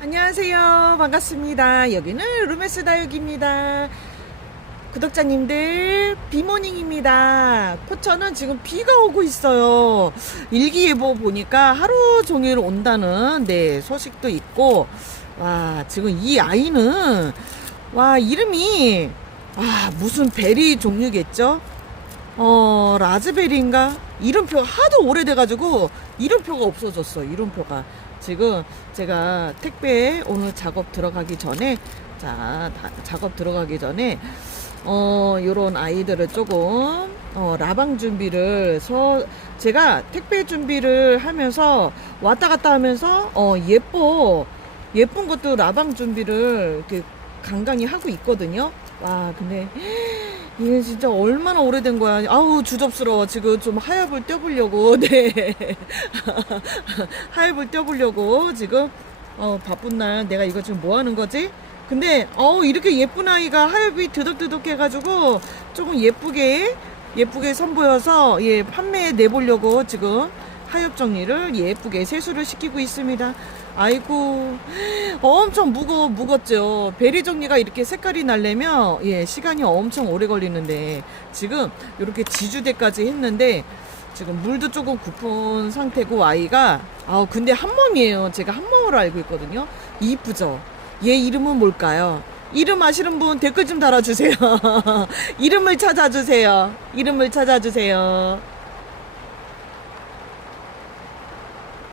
안녕하세요. 반갑습니다. 여기는 루메스 다육입니다. 구독자님들, 비모닝입니다. 포천은 지금 비가 오고 있어요. 일기예보 보니까 하루 종일 온다는, 네, 소식도 있고, 와, 지금 이 아이는, 와, 이름이, 아, 무슨 베리 종류겠죠? 어, 라즈베리인가? 이름표 하도 오래돼가지고 이름표가 없어졌어. 이름표가. 지금 제가 택배 오늘 작업 들어가기 전에, 자, 다- 작업 들어가기 전에, 어, 요런 아이들을 조금, 어, 라방 준비를 서, 제가 택배 준비를 하면서 왔다 갔다 하면서, 어, 예뻐, 예쁜 것도 라방 준비를 이렇게 간간히 하고 있거든요. 와, 근데, 이게 진짜 얼마나 오래된 거야. 아우, 주접스러워. 지금 좀 하엽을 떼보려고, 네. 하엽을 떼보려고 지금, 어, 바쁜 날 내가 이거 지금 뭐 하는 거지? 근데, 어 이렇게 예쁜 아이가 하엽이 드덕드덕 해가지고 조금 예쁘게, 예쁘게 선보여서, 예, 판매해 내보려고 지금 하엽 정리를 예쁘게 세수를 시키고 있습니다. 아이고, 엄청 무거, 무겁죠. 베리 정리가 이렇게 색깔이 날려면, 예, 시간이 엄청 오래 걸리는데, 지금 이렇게 지주대까지 했는데, 지금 물도 조금 kup은 상태고, 아이가, 아우, 근데 한 몸이에요. 제가 한 몸으로 알고 있거든요. 이쁘죠? 얘 이름은 뭘까요? 이름 아시는 분 댓글 좀 달아주세요. 이름을 찾아주세요. 이름을 찾아주세요.